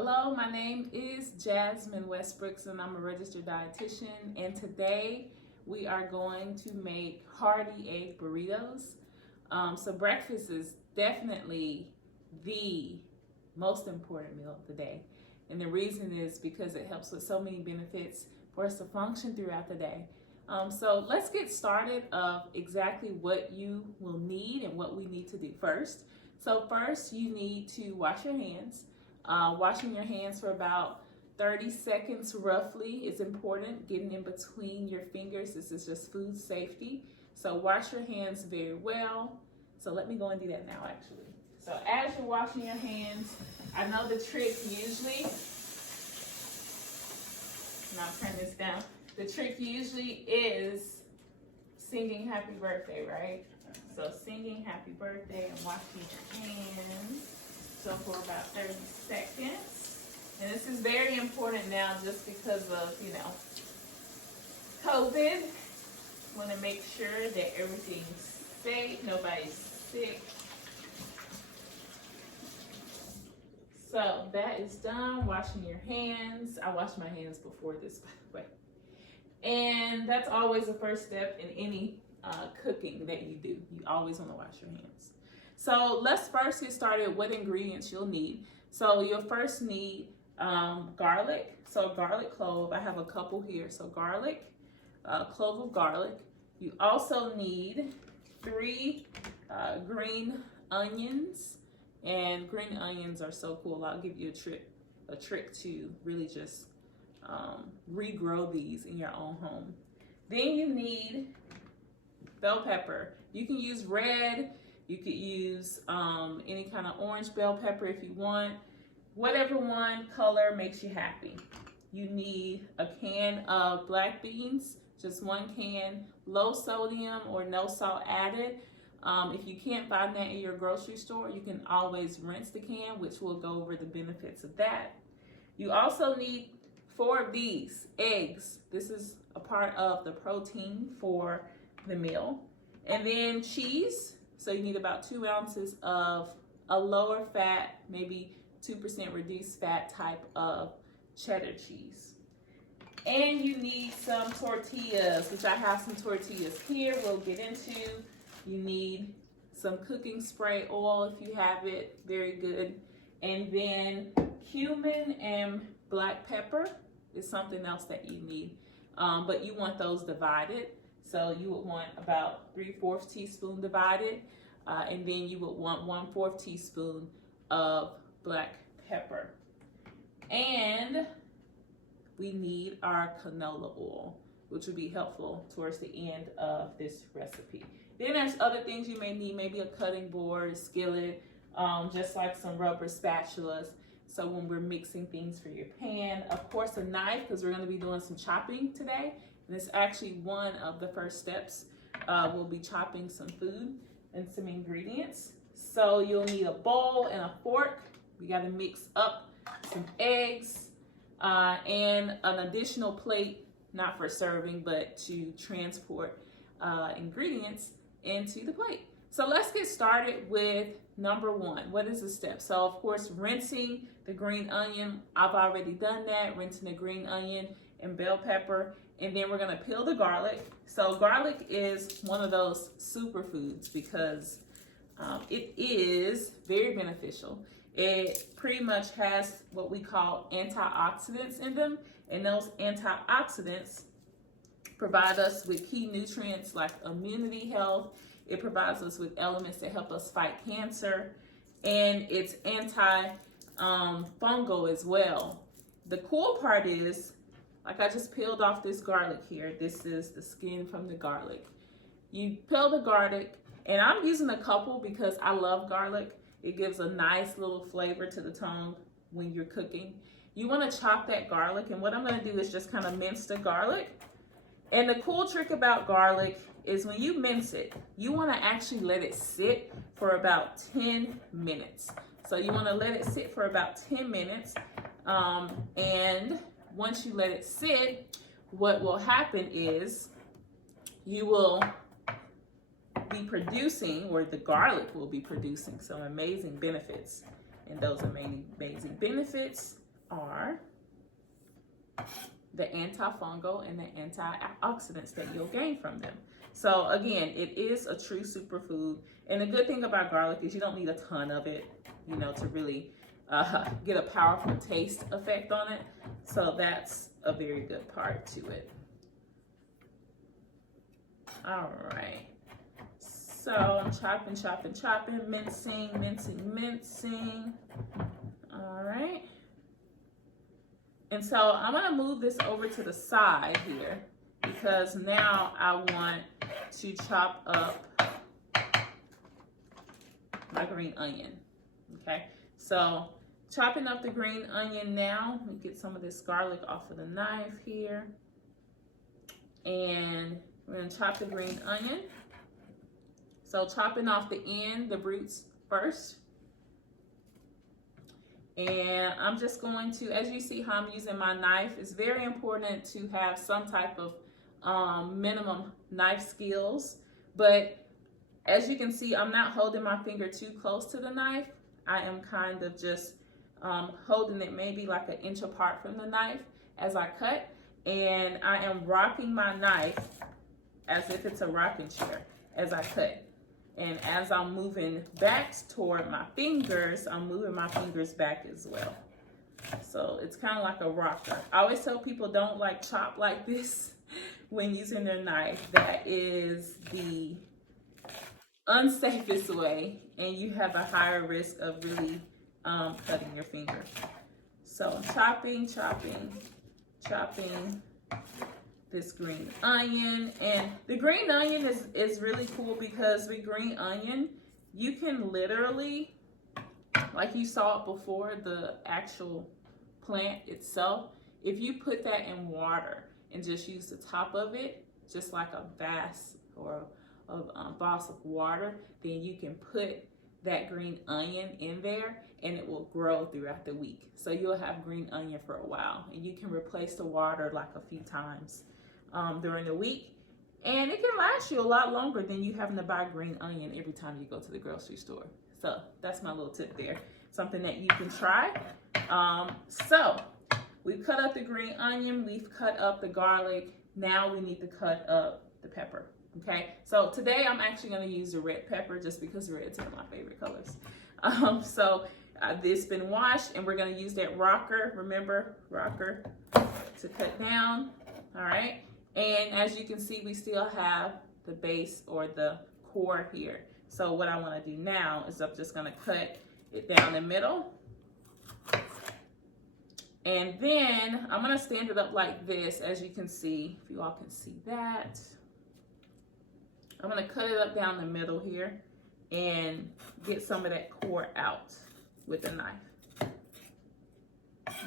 Hello, my name is Jasmine Westbrook and I'm a registered dietitian, and today we are going to make Hearty Egg Burritos. So breakfast is definitely the most important meal of the day, and the reason is because it helps with so many benefits for us to function throughout the day. So let's get started of exactly what you will need and what we need to do first. So first you need to wash your hands. Washing your hands for about 30 seconds roughly is important. Getting in between your fingers, this is just food safety. So wash your hands very well. So let me go and do that now actually. So as you're washing your hands, I know the trick usually, and I'll turn this down, the trick usually is singing happy birthday, right? So singing happy birthday and washing your hands. So for about 30 seconds. And this is very important now just because of, COVID. Want to make sure that everything's safe, nobody's sick. So that is done, washing your hands. I wash my hands before this, by the way. And that's always the first step in any cooking that you do. You always want to wash your hands. So let's first get started with what ingredients you'll need. So you'll first need garlic. So garlic clove, I have a couple here. So garlic, clove of garlic. You also need 3 green onions. And green onions are so cool. I'll give you a trick to really just regrow these in your own home. Then you need bell pepper. You can use red. You could use any kind of orange bell pepper if you want. Whatever one color makes you happy. You need a can of black beans, just 1 can, low sodium or no salt added. If you can't find that in your grocery store, you can always rinse the can, which will go over the benefits of that. You also need 4 of these eggs. This is a part of the protein for the meal. And then cheese. So you need about 2 ounces of a lower fat, maybe 2% reduced fat type of cheddar cheese. And you need some tortillas, which I have some tortillas here we'll get into. You need some cooking spray oil if you have it, very good. And then cumin and black pepper is something else that you need. But you want those divided. So you would want about 3/4 teaspoon divided, and then you would want 1/4 teaspoon of black pepper. And we need our canola oil, which would be helpful towards the end of this recipe. Then there's other things you may need, maybe a cutting board, skillet, just like some rubber spatulas. So when we're mixing things for your pan, of course a knife, because we're going to be doing some chopping today. And it's actually one of the first steps. We'll be chopping some food and some ingredients. So you'll need a bowl and a fork. We got to mix up some eggs and an additional plate, not for serving, but to transport ingredients into the plate. So let's get started with number 1. What is the step? So of course, rinsing the green onion. I've already done that, rinsing the green onion and bell pepper. And then we're gonna peel the garlic. So garlic is one of those superfoods because it is very beneficial. It pretty much has what we call antioxidants in them. And those antioxidants provide us with key nutrients like immunity health. It provides us with elements that help us fight cancer. And it's anti-fungal as well. The cool part is, like I just peeled off this garlic here. This is the skin from the garlic. You peel the garlic, and I'm using a couple because I love garlic. It gives a nice little flavor to the tongue when you're cooking. You want to chop that garlic, and what I'm going to do is just kind of mince the garlic. And the cool trick about garlic is when you mince it, you want to actually let it sit for about 10 minutes. So you want to let it sit for about 10 minutes, and once you let it sit, what will happen is you will be producing, or the garlic will be producing, some amazing benefits. And those amazing benefits are the antifungal and the antioxidants that you'll gain from them. So again, it is a true superfood. And the good thing about garlic is you don't need a ton of it, you know, to really get a powerful taste effect on it. So that's a very good part to it. All right. So I'm chopping, mincing. All right. And so I'm gonna move this over to the side here because now I want to chop up my green onion. Okay, so chopping up the green onion now. Let me get some of this garlic off of the knife here. And we're gonna chop the green onion. So chopping off the end, the roots first. And I'm just going to, as you see how I'm using my knife, it's very important to have some type of minimum knife skills. But as you can see, I'm not holding my finger too close to the knife. I am kind of just holding it maybe like an inch apart from the knife as I cut. And I am rocking my knife as if it's a rocking chair as I cut. And as I'm moving back toward my fingers, I'm moving my fingers back as well. So it's kind of like a rocker. I always tell people don't like chop like this when using their knife. That is the unsafest way, and you have a higher risk of really cutting your finger. So I'm chopping this green onion. And the green onion is really cool because with green onion, you can literally, like you saw it before, the actual plant itself, if you put that in water and just use the top of it, just like a vase or a boss of water, then you can put that green onion in there and it will grow throughout the week. So you'll have green onion for a while, and you can replace the water like a few times during the week, and it can last you a lot longer than you having to buy green onion every time you go to the grocery store. So that's my little tip there, something that you can try. So we've cut up the green onion, we've cut up the garlic. Now we need to cut up the pepper. Okay, so today I'm actually going to use the red pepper just because red's one of my favorite colors. This been washed, and we're going to use that rocker, remember, rocker, to cut down. All right, and as you can see, we still have the base or the core here. So what I want to do now is I'm just going to cut it down the middle. And then I'm going to stand it up like this, as you can see, if you all can see that. I'm going to cut it up down the middle here and get some of that core out with a knife.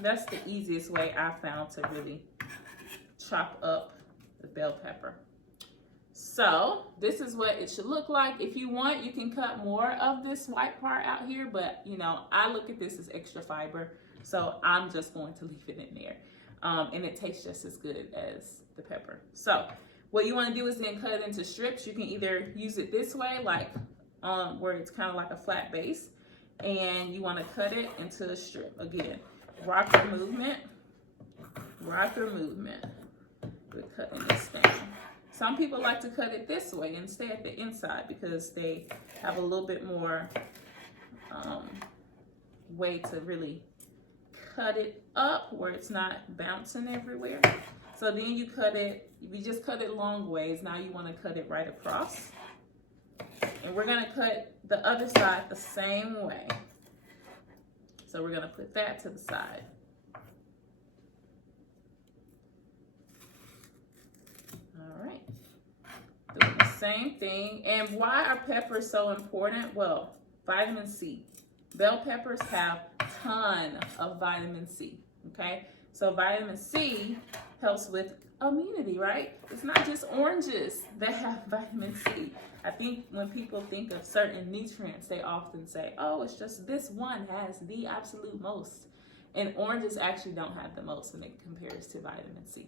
That's the easiest way I found to really chop up the bell pepper. So this is what it should look like. If you want, you can cut more of this white part out here, but you know, I look at this as extra fiber, so I'm just going to leave it in there. And it tastes just as good as the pepper. So what you want to do is then cut it into strips. You can either use it this way, like where it's kind of like a flat base, and you want to cut it into a strip. Again, rocker movement. We're cutting this down. Some people like to cut it this way instead, the inside, because they have a little bit more way to really cut it up where it's not bouncing everywhere. So then you cut it, we just cut it long ways. Now you want to cut it right across. And we're going to cut the other side the same way. So we're going to put that to the side. All right. Doing the same thing. And why are peppers so important? Well, vitamin C. Bell peppers have a ton of vitamin C. Okay? So vitamin C helps with immunity, right? It's not just oranges that have vitamin C. I think when people think of certain nutrients, they often say, oh, it's just this one has the absolute most. And oranges actually don't have the most when it compares to vitamin C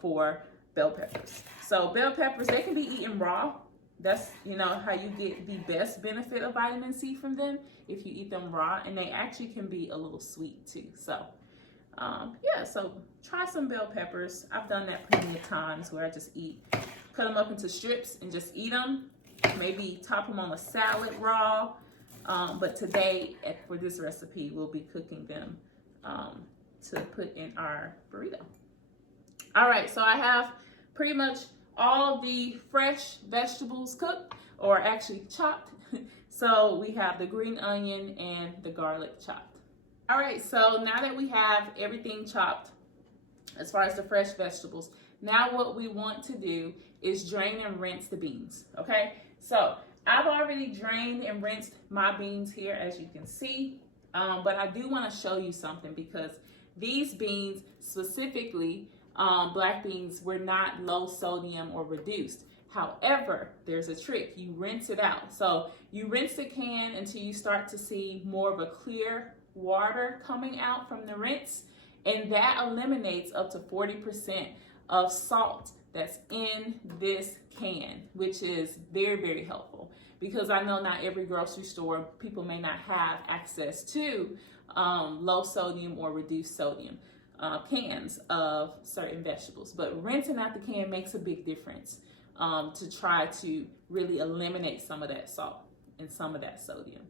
for bell peppers. So bell peppers, they can be eaten raw. That's, you know, how you get the best benefit of vitamin C from them if you eat them raw. And they actually can be a little sweet too. So Yeah, so try some bell peppers. I've done that plenty of times where I just cut them up into strips and just eat them. Maybe top them on a salad raw. But today, for this recipe, we'll be cooking them to put in our burrito. All right, so I have pretty much all of the fresh vegetables cooked, or actually chopped. So we have the green onion and the garlic chopped. All right, so now that we have everything chopped, as far as the fresh vegetables, now what we want to do is drain and rinse the beans, okay? So I've already drained and rinsed my beans here, as you can see, but I do want to show you something, because these beans, specifically black beans, were not low sodium or reduced. However, there's a trick. You rinse it out. So you rinse the can until you start to see more of a clear water coming out from the rinse, and that eliminates up to 40% of salt that's in this can, which is very, very helpful, because I know not every grocery store, people may not have access to low sodium or reduced sodium cans of certain vegetables. But rinsing out the can makes a big difference to try to really eliminate some of that salt and some of that sodium.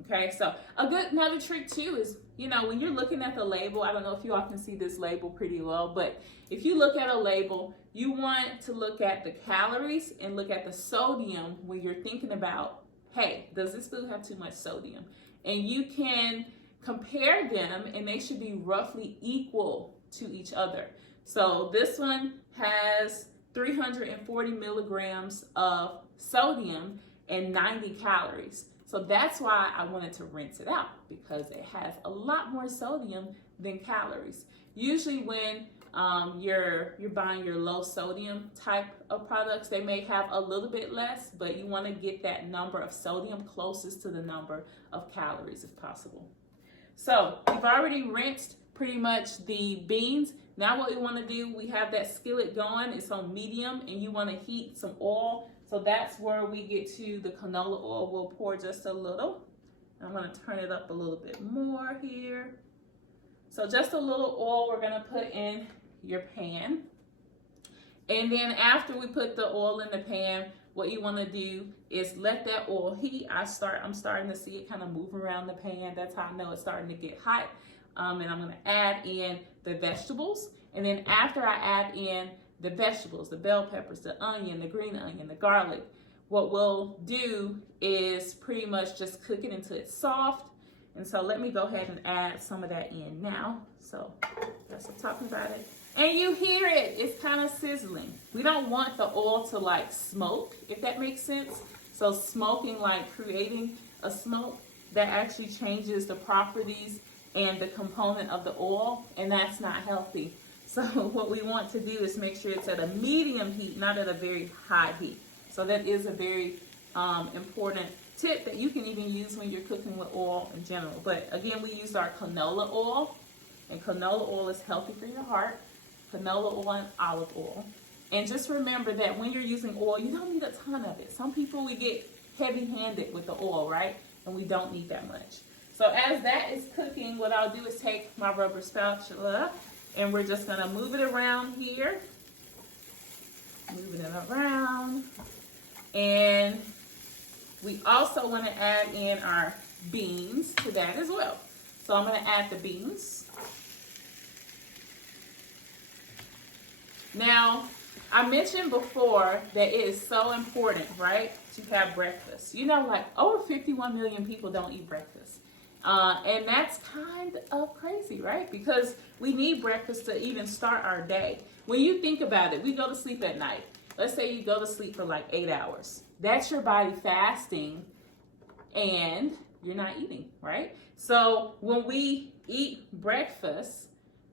Okay, so another trick too is, you know, when you're looking at the label, I don't know if you all can see this label pretty well, but if you look at a label, you want to look at the calories and look at the sodium when you're thinking about, hey, does this food have too much sodium? And you can compare them, and they should be roughly equal to each other. So this one has 340 milligrams of sodium and 90 calories. So that's why I wanted to rinse it out, because it has a lot more sodium than calories. Usually when you're buying your low sodium type of products, they may have a little bit less, but you want to get that number of sodium closest to the number of calories if possible. So we've already rinsed pretty much the beans. Now what we want to do, we have that skillet going, it's on medium, and you want to heat some oil. So that's where we get to the canola oil. We'll pour just a little. I'm going to turn it up a little bit more here. So just a little oil we're going to put in your pan. And then after we put the oil in the pan, what you want to do is let that oil heat. I'm starting to see it kind of move around the pan. That's how I know it's starting to get hot. And I'm going to add in the vegetables. And then after I add in the vegetables, the bell peppers, the onion, the green onion, the garlic, what we'll do is pretty much just cook it until it's soft. And so let me go ahead and add some of that in now. So that's what I'm talking about it. And you hear it, it's kind of sizzling. We don't want the oil to like smoke, if that makes sense. So smoking, like creating a smoke, that actually changes the properties and the component of the oil, and that's not healthy. So what we want to do is make sure it's at a medium heat, not at a very high heat. So that is a very important tip that you can even use when you're cooking with oil in general. But again, we used our canola oil, and canola oil is healthy for your heart. Canola oil and olive oil. And just remember that when you're using oil, you don't need a ton of it. Some people, we get heavy-handed with the oil, right? And we don't need that much. So as that is cooking, what I'll do is take my rubber spatula, and we're just gonna move it around here. Moving it around. And we also wanna add in our beans to that as well. So I'm gonna add the beans. Now, I mentioned before that it is so important, right, to have breakfast. You know, like over 51 million people don't eat breakfast. And that's kind of crazy, right? Because we need breakfast to even start our day. When you think about it, we go to sleep at night. Let's say you go to sleep for like 8 hours. That's your body fasting and you're not eating, right? So when we eat breakfast,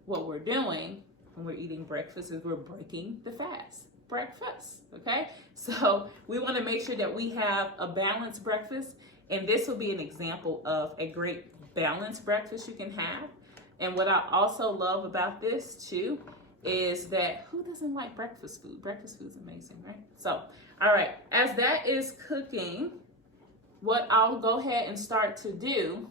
what we're doing when we're eating breakfast is we're breaking the fast. Breakfast, okay? So we want to make sure that we have a balanced breakfast, and this will be an example of a great balanced breakfast you can have. And what I also love about this too is that who doesn't like breakfast food? Breakfast food is amazing, right? So, all right, as that is cooking, what I'll go ahead and start to do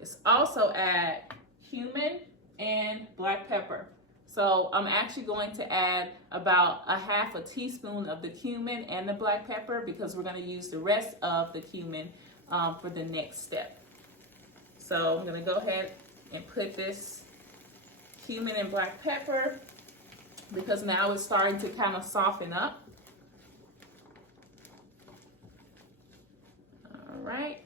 is also add cumin, and black pepper. So I'm actually going to add about a half a teaspoon of the cumin and the black pepper because we're going to use the rest of the cumin for the next step. So I'm going to go ahead and put this cumin and black pepper because now it's starting to kind of soften up. All right.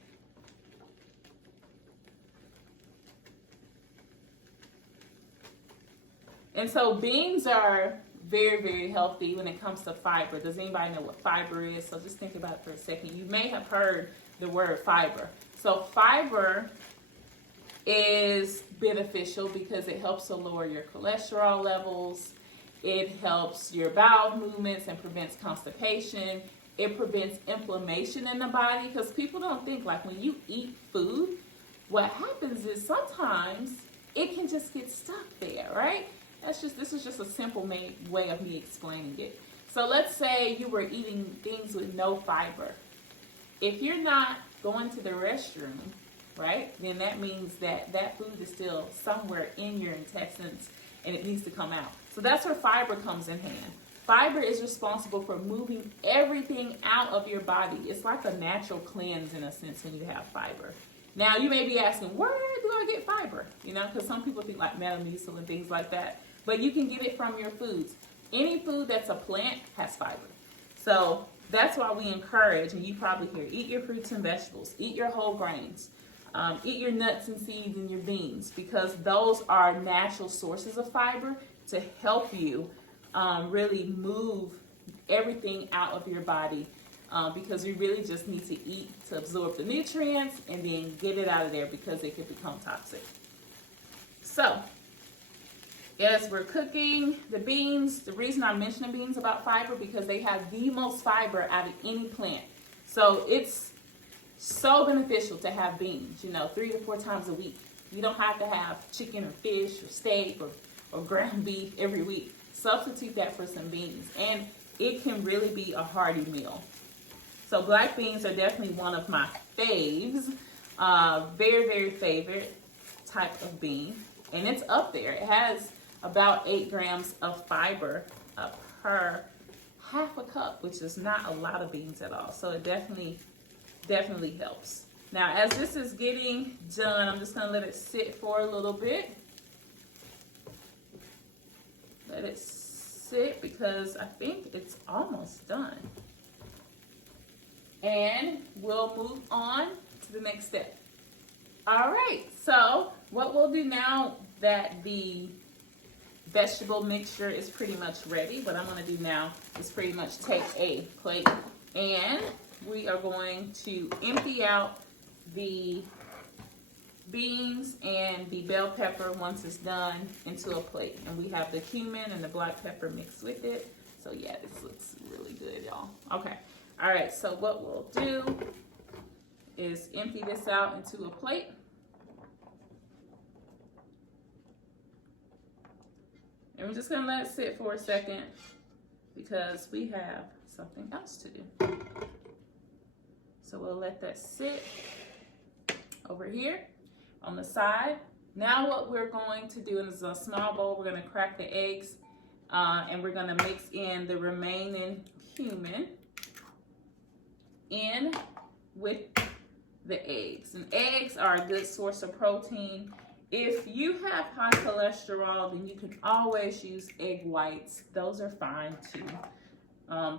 And so beans are very, very healthy when it comes to fiber. Does anybody know what fiber is? So just think about it for a second. You may have heard the word fiber. So fiber is beneficial because it helps to lower your cholesterol levels. It helps your bowel movements and prevents constipation. It prevents inflammation in the body because people don't think, like, when you eat food, what happens is sometimes it can just get stuck there, right? This is just a simple way of me explaining it. So let's say you were eating things with no fiber. If you're not going to the restroom, right, then that means that that food is still somewhere in your intestines and it needs to come out. So that's where fiber comes in hand. Fiber is responsible for moving everything out of your body. It's like a natural cleanse in a sense when you have fiber. Now you may be asking, where do I get fiber? You know, because some people think like Metamucil and things like that. But you can get it from your foods. Any food that's a plant has fiber. So that's why we encourage, and you probably hear, eat your fruits and vegetables, eat your whole grains, eat your nuts and seeds and your beans, because those are natural sources of fiber to help you really move everything out of your body, because you really just need to eat to absorb the nutrients and then get it out of there because it could become toxic. So as we're cooking the beans, the reason I'm mentioning beans about fiber because they have the most fiber out of any plant. So it's so beneficial to have beans, 3 to 4 times a week. You don't have to have chicken or fish or steak or ground beef every week. Substitute that for some beans, and it can really be a hearty meal. So black beans are definitely one of my faves, very, very favorite type of bean, and it's up there. It has about 8 grams of fiber per half a cup, which is not a lot of beans at all. So it definitely helps. Now, as this is getting done, I'm just gonna let it sit for a little bit. Let it sit because I think it's almost done. And we'll move on to the next step. All right, so what we'll do now that the vegetable mixture is pretty much ready, what I'm going to do now is pretty much take a plate and we are going to empty out the beans and the bell pepper once it's done into a plate. And we have the cumin and the black pepper mixed with it. So yeah, this looks really good, y'all. Okay, all right, so what we'll do is empty this out into a plate. And we're just gonna let it sit for a second because we have something else to do. So we'll let that sit over here on the side. Now what we're going to do is a small bowl, we're gonna crack the eggs and we're gonna mix in the remaining cumin in with the eggs. And eggs are a good source of protein. If you have high cholesterol, then you can always use egg whites. Those are fine too.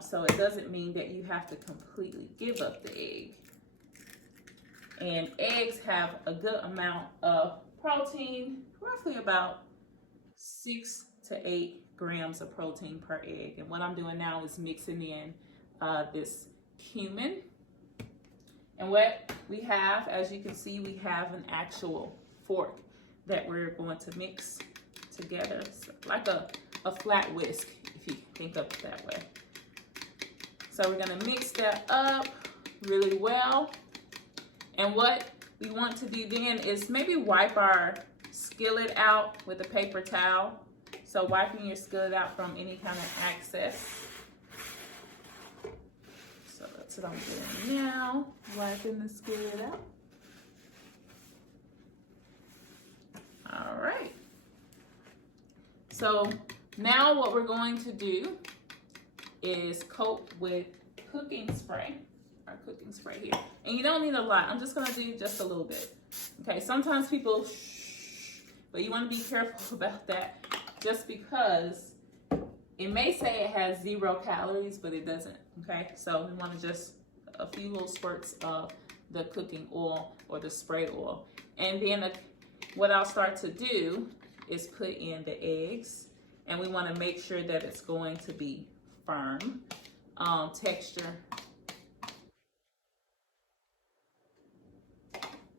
So it doesn't mean that you have to completely give up the egg. And eggs have a good amount of protein, roughly about 6 to 8 grams of protein per egg. And what I'm doing now is mixing in this cumin. And what we have, as you can see, we have an actual fork that we're going to mix together, so like a flat whisk, if you think of it that way. So we're gonna mix that up really well. And what we want to do then is maybe wipe our skillet out with a paper towel. So wiping your skillet out from any kind of excess. So that's what I'm doing now, wiping the skillet out. All right. So now what we're going to do is coat with cooking spray. Our cooking spray here. And you don't need a lot. I'm just going to do just a little bit. Okay, sometimes people but you want to be careful about that just because it may say it has 0 calories, but it doesn't. Okay, so we want to just a few little squirts of the cooking oil or the spray oil. And then what I'll start to do is put in the eggs, and we want to make sure that it's going to be firm texture.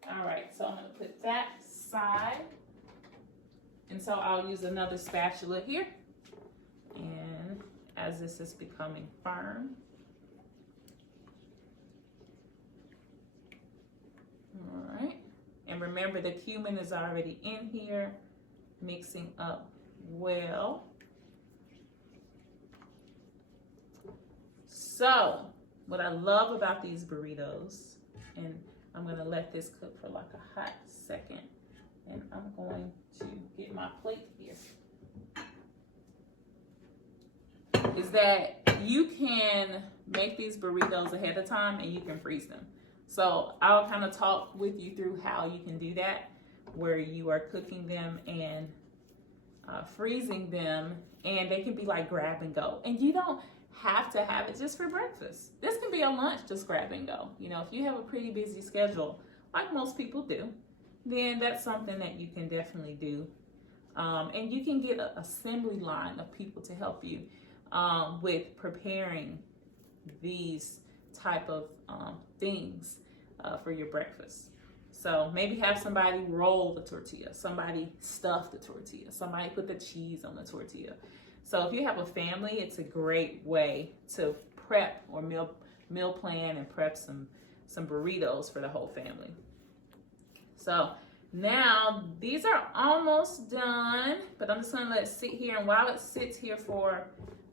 All right, so I'm going to put that aside. And so I'll use another spatula here. And as this is becoming firm. All right. And remember, the cumin is already in here, mixing up well. So, what I love about these burritos, and I'm going to let this cook for like a hot second, and I'm going to get my plate here, is that you can make these burritos ahead of time and you can freeze them. So I'll kind of talk with you through how you can do that, where you are cooking them and freezing them, and they can be like grab and go. And you don't have to have it just for breakfast. This can be a lunch, just grab and go. You know, if you have a pretty busy schedule, like most people do, then that's something that you can definitely do. And you can get an assembly line of people to help you with preparing these type of things for your breakfast. So maybe have somebody roll the tortilla, somebody stuff the tortilla, somebody put the cheese on the tortilla. So if you have a family, it's a great way to prep or meal plan and prep some burritos for the whole family. So now these are almost done, but I'm just gonna let it sit here. And while it sits here for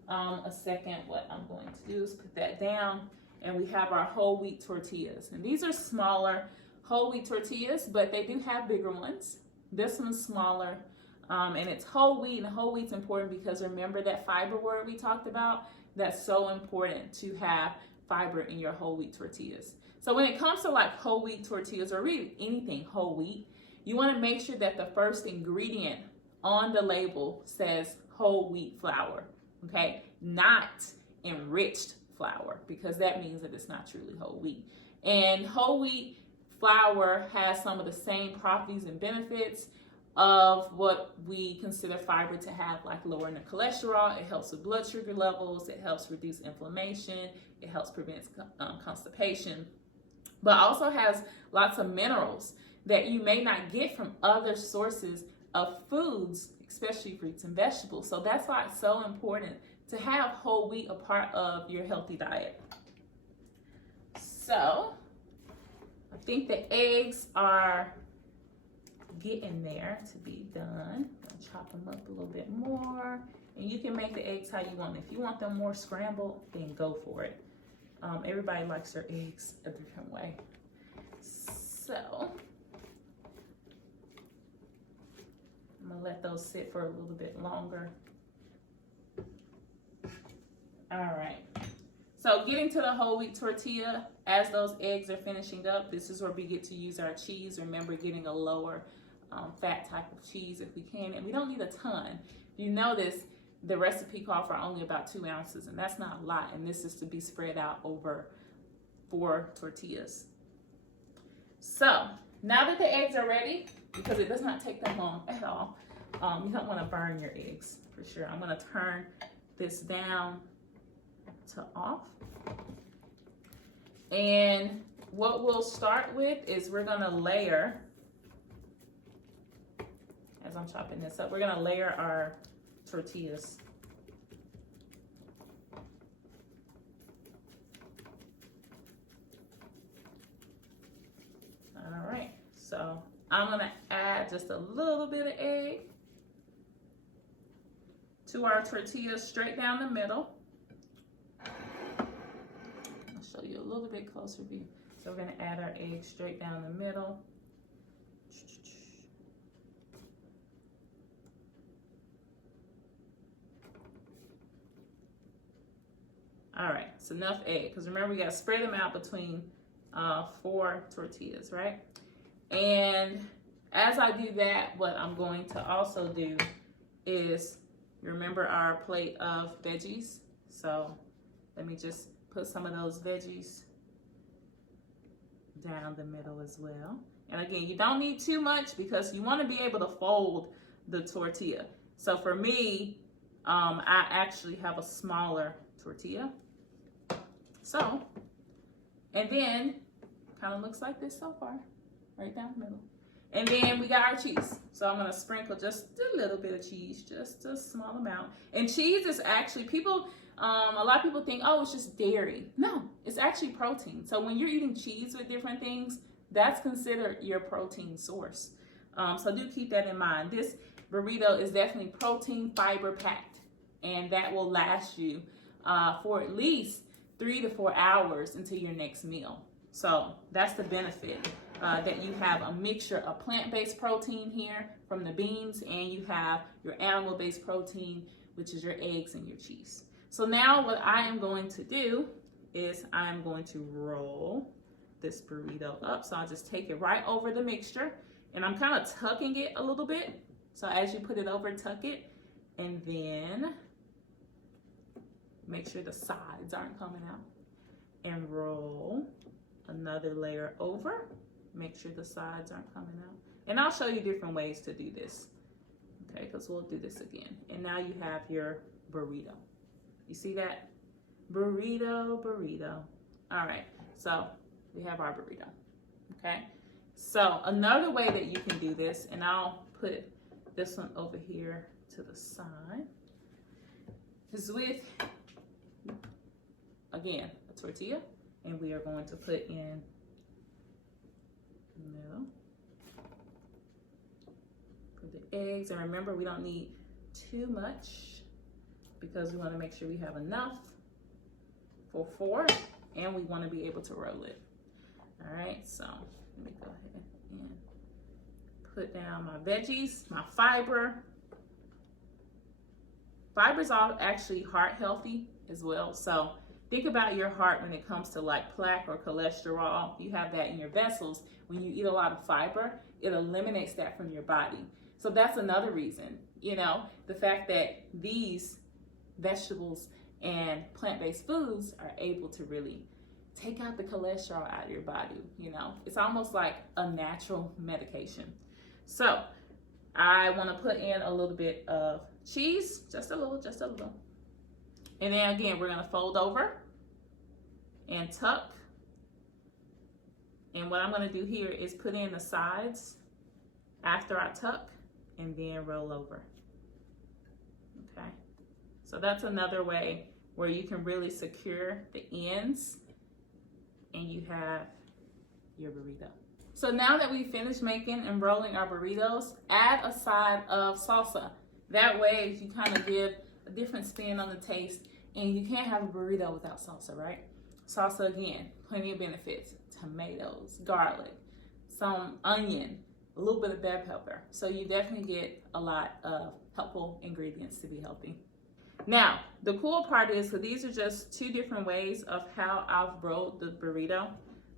a second, what I'm going to do is put that down, and we have our whole wheat tortillas. And these are smaller whole wheat tortillas, but they do have bigger ones. This one's smaller, and it's whole wheat, and whole wheat's important because remember that fiber word we talked about? That's so important to have fiber in your whole wheat tortillas. So when it comes to like whole wheat tortillas, or really anything whole wheat, you want to make sure that the first ingredient on the label says whole wheat flour, okay? Not enriched flour, because that means that it's not truly whole wheat. And whole wheat flour has some of the same properties and benefits of what we consider fiber to have, like lowering the cholesterol. It helps with blood sugar levels. It helps reduce inflammation. It helps prevent constipation, but also has lots of minerals that you may not get from other sources of foods, especially fruits and vegetables. So that's why it's so important to have whole wheat a part of your healthy diet. So I think the eggs are getting there to be done. I'll chop them up a little bit more, and you can make the eggs how you want. If you want them more scrambled, then go for it. Everybody likes their eggs a different way. So I'm gonna let those sit for a little bit longer. All right. So getting to the whole wheat tortilla, as those eggs are finishing up, this is where we get to use our cheese. Remember, getting a lower fat type of cheese if we can, and we don't need a ton. If you notice, the recipe called for only about 2 ounces, and that's not a lot, and this is to be spread out over 4 tortillas. So now that the eggs are ready, because it does not take that long at all, you don't want to burn your eggs for sure. I'm going to turn this down to off, and what we'll start with is we're going to layer, as I'm chopping this up, we're going to layer our tortillas. All right, so I'm going to add just a little bit of egg to our tortillas straight down the middle. I'll show you a little bit closer view. So we're going to add our egg straight down the middle. All right, it's enough egg, because remember, we got to spread them out between 4 tortillas, right? And as I do that, what I'm going to also do is, remember our plate of veggies? So let me just put some of those veggies down the middle as well. And again, you don't need too much because you want to be able to fold the tortilla. So for me, I actually have a smaller tortilla. So, and then kind of looks like this so far, right down the middle. And then we got our cheese. So I'm gonna sprinkle just a little bit of cheese, just a small amount. And cheese is actually, people, a lot of people think, oh, it's just dairy. No, it's actually protein. So when you're eating cheese with different things, that's considered your protein source. So do keep that in mind. This burrito is definitely protein fiber packed, and that will last you for at least 3 to 4 hours until your next meal. So that's the benefit, that you have a mixture of plant-based protein here from the beans, and you have your animal-based protein, which is your eggs and your cheese. So now what I am going to do is I'm going to roll this burrito up. So I'll just take it right over the mixture, and I'm kind of tucking it a little bit. So as you put it over, tuck it, and then make sure the sides aren't coming out, and roll another layer over. Make sure the sides aren't coming out. And I'll show you different ways to do this, okay, because we'll do this again. And now you have your burrito. You see that? Burrito, burrito. All right, so we have our burrito, okay? So another way that you can do this, and I'll put this one over here to the side, is with, again, a tortilla, and we are going to put in the middle, put the eggs, and remember, we don't need too much because we want to make sure we have enough for 4, and we want to be able to roll it. All right, so let me go ahead and put down my veggies, my fiber. Fiber's all actually heart healthy as well. So think about your heart when it comes to like plaque or cholesterol. You have that in your vessels. When you eat a lot of fiber, it eliminates that from your body. So that's another reason, you know, the fact that these vegetables and plant-based foods are able to really take out the cholesterol out of your body. You know, it's almost like a natural medication. So I want to put in a little bit of cheese, just a little. And then again, we're going to fold over and tuck. And what I'm going to do here is put in the sides after I tuck, and then roll over. Okay. So that's another way where you can really secure the ends, and you have your burrito. So now that we finished making and rolling our burritos, add a side of salsa. That way you kind of give a different spin on the taste, and you can't have a burrito without salsa, right? Salsa, again, plenty of benefits. Tomatoes, garlic, some onion, a little bit of bell pepper. So you definitely get a lot of helpful ingredients to be healthy. Now, the cool part is, so these are just 2 different ways of how I've rolled the burrito.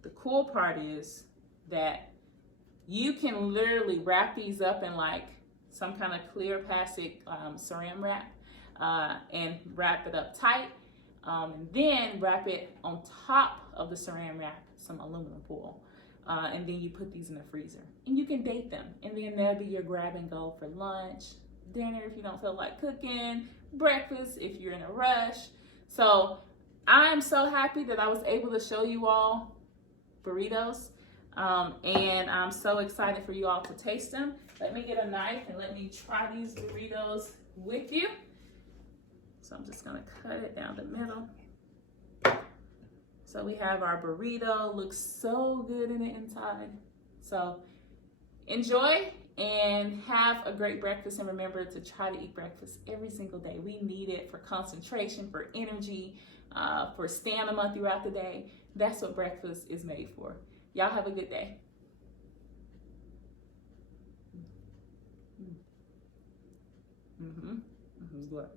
The cool part is that you can literally wrap these up in like some kind of clear plastic saran wrap, and wrap it up tight, and then wrap it on top of the saran wrap, some aluminum foil, and then you put these in the freezer, and you can date them, and then that'll be your grab and go for lunch, dinner if you don't feel like cooking, breakfast if you're in a rush. So I'm so happy that I was able to show you all burritos, and I'm so excited for you all to taste them. Let me get a knife and let me try these burritos with you. So I'm just gonna cut it down the middle. So we have our burrito, looks so good in the inside. So enjoy and have a great breakfast, and remember to try to eat breakfast every single day. We need it for concentration, for energy, for stamina throughout the day. That's what breakfast is made for. Y'all have a good day. What?